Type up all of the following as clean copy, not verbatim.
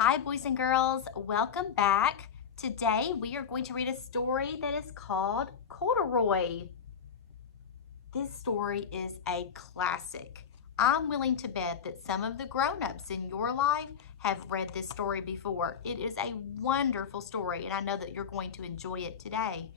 Hi, boys and girls. Welcome back. Today we are going to read a story that is called Corduroy. This story is a classic. I'm willing to bet that some of the grown-ups in your life have read this story before. It is a wonderful story, and I know that you're going to enjoy it today.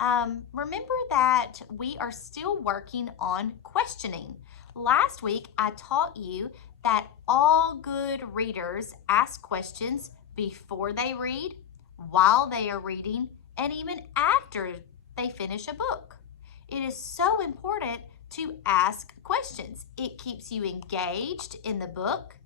Remember that we are still working on questioning. Last week, I taught you that all good readers ask questions before they read, while they are reading, and even after they finish a book. It is so important to ask questions. It keeps you engaged in the book.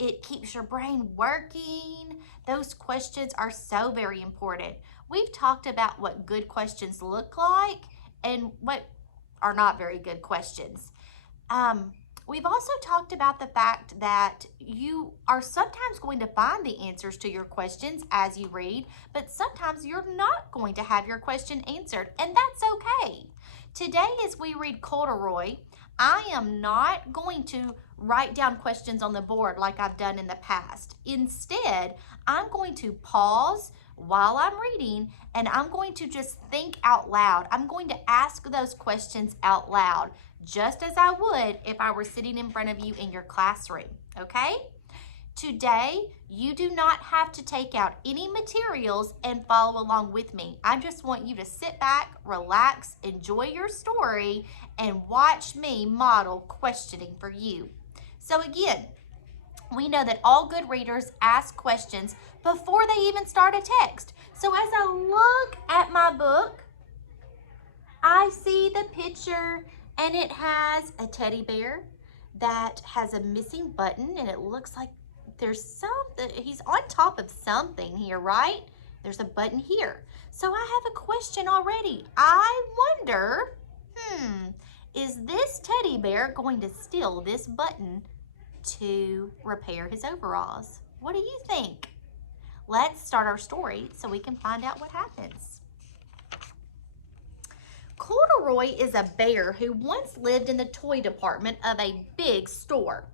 It keeps your brain working. Those questions are so very important. We've talked about what good questions look like and what are not very good questions. We've also talked about the fact that you are sometimes going to find the answers to your questions as you read, but sometimes you're not going to have your question answered, and that's okay. Today, as we read Corduroy, I am not going to write down questions on the board like I've done in the past. Instead, I'm going to pause while I'm reading and I'm going to just think out loud. I'm going to ask those questions out loud, just as I would if I were sitting in front of you in your classroom, okay? Today, you do not have to take out any materials and follow along with me. I just want you to sit back, relax, enjoy your story, and watch me model questioning for you. So again, we know that all good readers ask questions before they even start a text. So as I look at my book, I see the picture and it has a teddy bear that has a missing button, and it looks like there's something, he's on top of something here, right? There's a button here. So I have a question already. I wonder, is this teddy bear going to steal this button to repair his overalls? What do you think? Let's start our story so we can find out what happens. Corduroy is a bear who once lived in the toy department of a big store.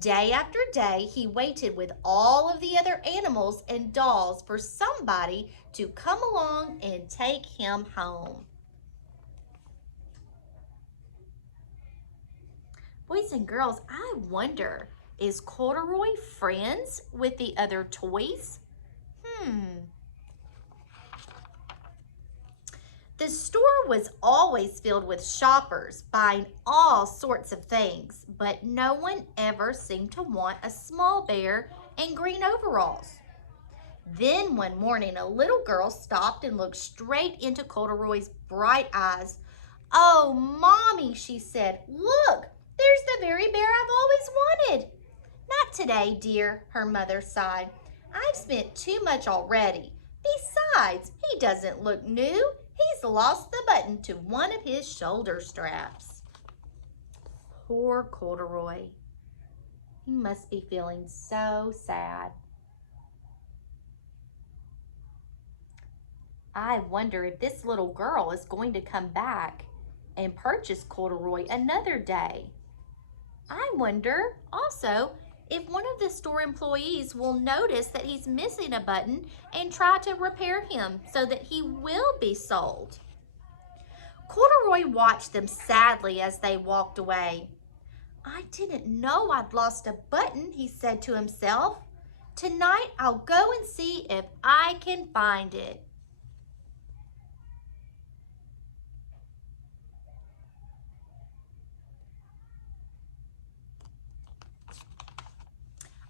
Day after day, he waited with all of the other animals and dolls for somebody to come along and take him home. Boys and girls, I wonder, is Corduroy friends with the other toys? The store was always filled with shoppers buying all sorts of things, but no one ever seemed to want a small bear in green overalls. Then one morning, a little girl stopped and looked straight into Corduroy's bright eyes. "Oh, Mommy," she said, "look, there's the very bear I've always wanted." "Not today, dear," her mother sighed. "I've spent too much already. Besides, he doesn't look new. He's lost the button to one of his shoulder straps." Poor Corduroy. He must be feeling so sad. I wonder if this little girl is going to come back and purchase Corduroy another day. I wonder also if one of the store employees will notice that he's missing a button and try to repair him so that he will be sold. Corduroy watched them sadly as they walked away. "I didn't know I'd lost a button," he said to himself. "Tonight I'll go and see if I can find it."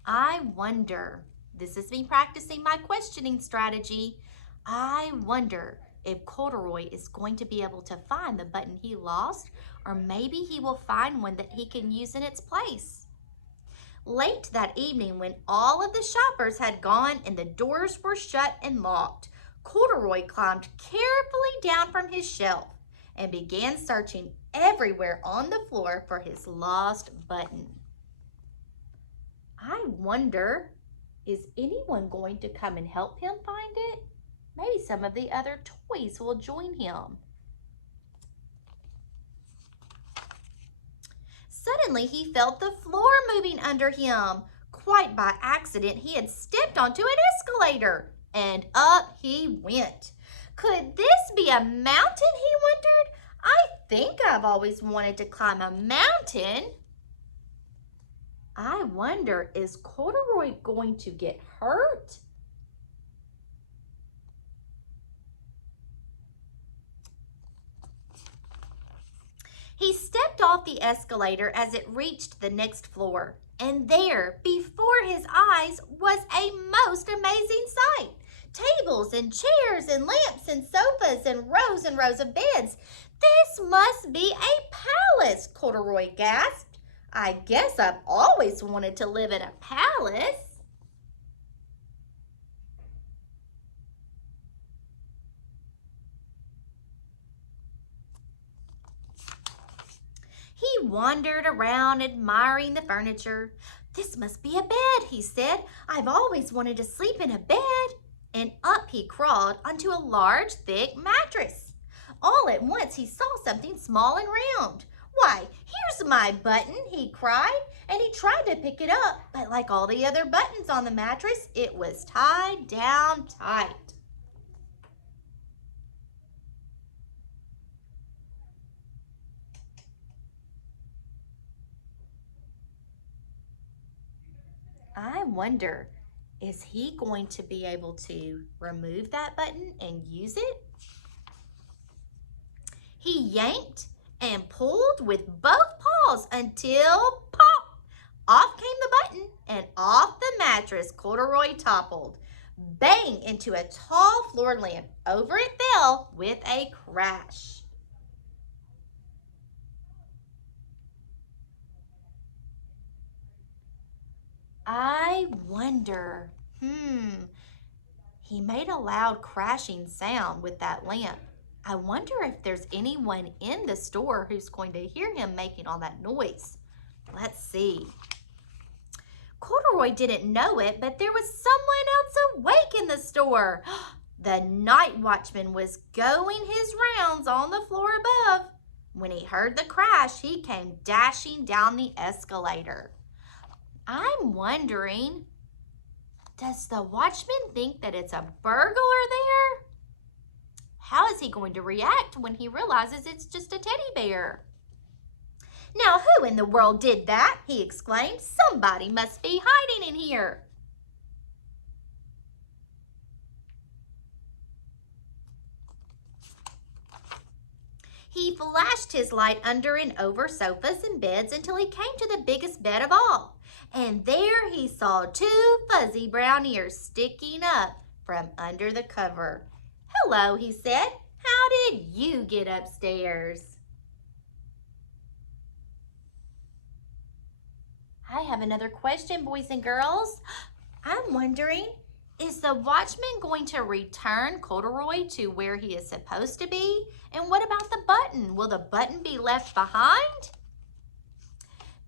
I wonder, this is me practicing my questioning strategy. I wonder if Corduroy is going to be able to find the button he lost, or maybe he will find one that he can use in its place. Late that evening, when all of the shoppers had gone and the doors were shut and locked, Corduroy climbed carefully down from his shelf and began searching everywhere on the floor for his lost button. I wonder, is anyone going to come and help him find it? Maybe some of the other toys will join him. Suddenly, he felt the floor moving under him. quite by accident, he had stepped onto an escalator, and up he went. Could this be a mountain, he wondered? I think I've always wanted to climb a mountain. I wonder, is Corduroy going to get hurt? He stepped off the escalator as it reached the next floor, and there, before his eyes, was a most amazing sight. Tables and chairs and lamps and sofas and rows of beds. This must be a palace, Corduroy gasped. I guess I've always wanted to live in a palace. He wandered around admiring the furniture. This must be a bed, he said. I've always wanted to sleep in a bed. And up he crawled onto a large, thick mattress. All at once he saw something small and round. Why, here's my button, he cried, and he tried to pick it up, but like all the other buttons on the mattress, it was tied down tight. I wonder, is he going to be able to remove that button and use it? He yanked and pulled with both paws until pop! Off came the button, and off the mattress Corduroy toppled, bang into a tall floor lamp. Over it fell with a crash. I wonder, he made a loud crashing sound with that lamp. I wonder if there's anyone in the store who's going to hear him making all that noise. Let's see. Corduroy didn't know it, but there was someone else awake in the store. The night watchman was going his rounds on the floor above. When he heard the crash, he came dashing down the escalator. I'm wondering, does the watchman think that it's a burglar there? How is he going to react when he realizes it's just a teddy bear? Now, who in the world did that? He exclaimed. Somebody must be hiding in here. He flashed his light under and over sofas and beds until he came to the biggest bed of all. And there he saw two fuzzy brown ears sticking up from under the cover. Hello, he said. How did you get upstairs? I have another question, boys and girls. I'm wondering, is the watchman going to return Corduroy to where he is supposed to be? And what about the button? Will the button be left behind?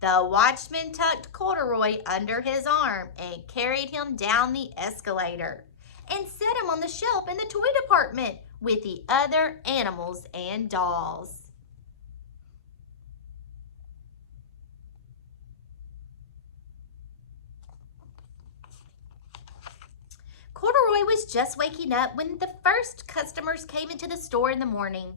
The watchman tucked Corduroy under his arm and carried him down the escalator and set him on the shelf in the toy department with the other animals and dolls. Corduroy was just waking up when the first customers came into the store in the morning.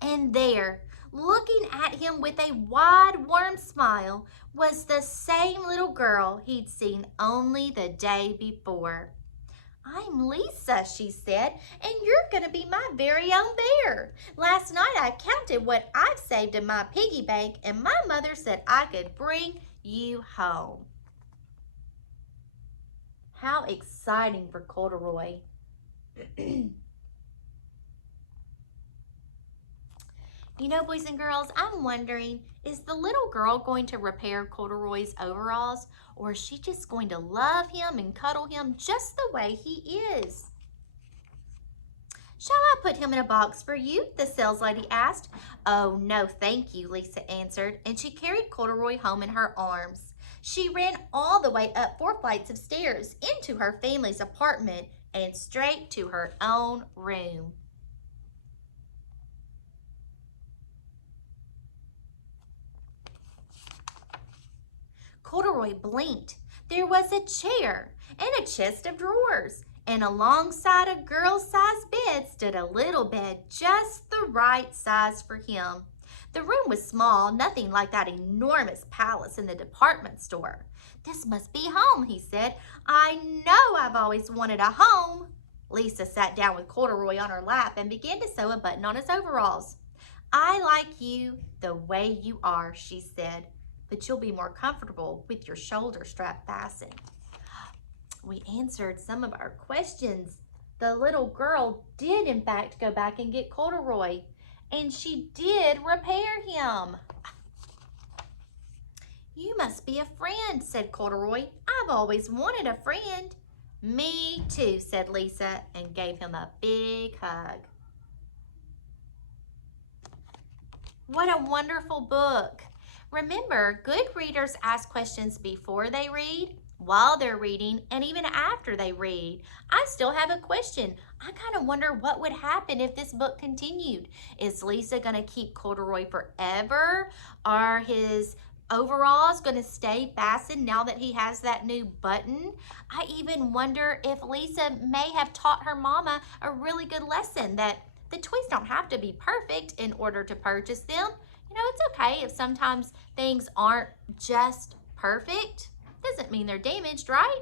And there, looking at him with a wide, warm smile, was the same little girl he'd seen only the day before. I'm Lisa, she said, and you're going to be my very own bear. Last night I counted what I've saved in my piggy bank, and my mother said I could bring you home. How exciting for Corduroy. You know, boys and girls, I'm wondering, is the little girl going to repair Corduroy's overalls, or is she just going to love him and cuddle him just the way he is? Shall I put him in a box for you? The sales lady asked. Oh, no, thank you, Lisa answered, and she carried Corduroy home in her arms. She ran all the way up 4 flights of stairs into her family's apartment and straight to her own room. Corduroy blinked. There was a chair and a chest of drawers, and alongside a girl-sized bed stood a little bed just the right size for him. The room was small, nothing like that enormous palace in the department store. "This must be home," he said. "I know I've always wanted a home." Lisa sat down with Corduroy on her lap and began to sew a button on his overalls. "I like you the way you are," she said, "but you'll be more comfortable with your shoulder strap fastened." We answered some of our questions. The little girl did in fact go back and get Corduroy, and she did repair him. "You must be a friend," said Corduroy. "I've always wanted a friend." "Me too," said Lisa, and gave him a big hug. What a wonderful book. Remember, good readers ask questions before they read, while they're reading, and even after they read. I still have a question. I kind of wonder what would happen if this book continued. Is Lisa going to keep Corduroy forever? Are his overalls going to stay fastened now that he has that new button? I even wonder if Lisa may have taught her mama a really good lesson that the toys don't have to be perfect in order to purchase them. You know, it's okay if sometimes things aren't just perfect. Doesn't mean they're damaged, right?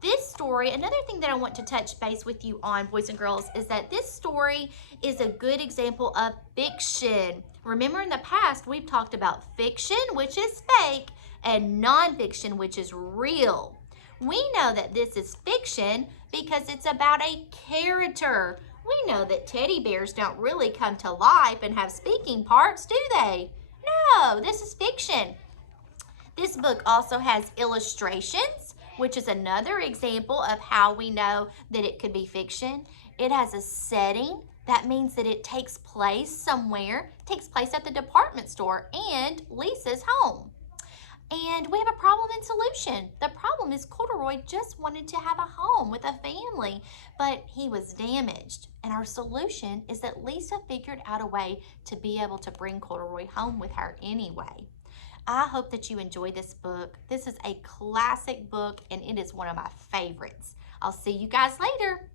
This story, another thing that I want to touch base with you on, boys and girls, is that this story is a good example of fiction. Remember, in the past, we've talked about fiction, which is fake, and nonfiction, which is real. We know that this is fiction because it's about a character. We know that teddy bears don't really come to life and have speaking parts, do they? No, this is fiction. This book also has illustrations, which is another example of how we know that it could be fiction. It has a setting. That means that it takes place somewhere. It takes place at the department store and Lisa's home. And we have a problem and solution. The problem is Corduroy just wanted to have a home with a family, but he was damaged. And our solution is that Lisa figured out a way to be able to bring Corduroy home with her anyway. I hope that you enjoy this book. This is a classic book, and it is one of my favorites. I'll see you guys later.